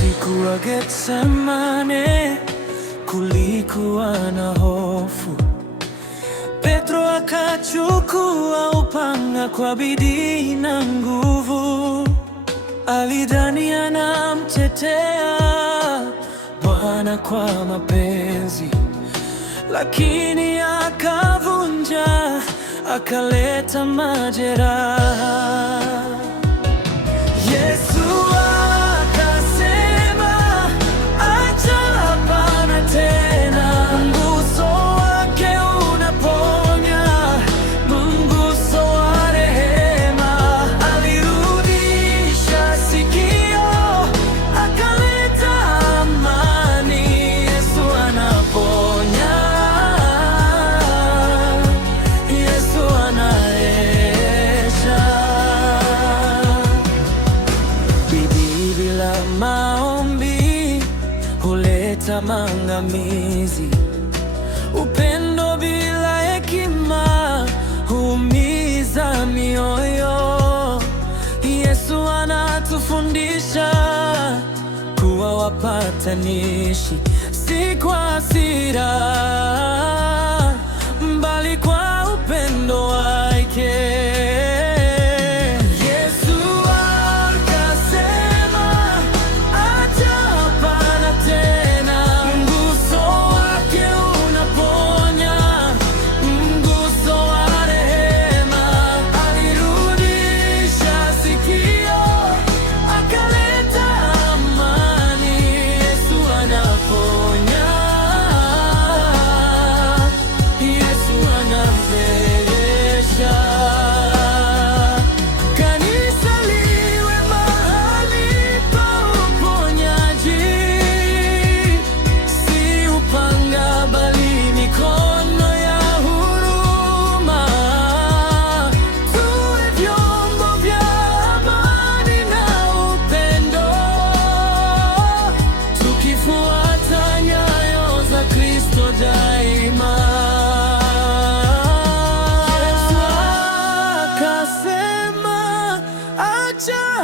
Usiku wa Getsemane kulikuwa na hofu. Petro akachukua upanga kwa bidii na nguvu. Alidhani anamtetea Bwana kwa mapenzi, lakini akavunja, akaleta majeraha. Yesu akasema, acha, hapana tena. Mguso wake unaponya, mguso wa rehema. Alirudisha sikio, akaleta amani. Yesu anaponya, Yesu anaresha. Bidii bila maombi huleta maangamizi. Upendo bila hekima huumiza mioyo. Yesu anatufundisha kuwa wapatanishi, si kwa hasira, bali kwa upendo wake.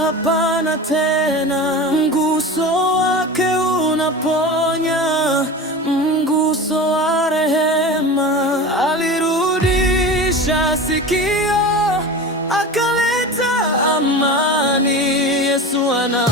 Hapana tena. Mguso wake unaponya, mguso wa rehema. Alirudisha sikio, akaleta amani. Yesu ana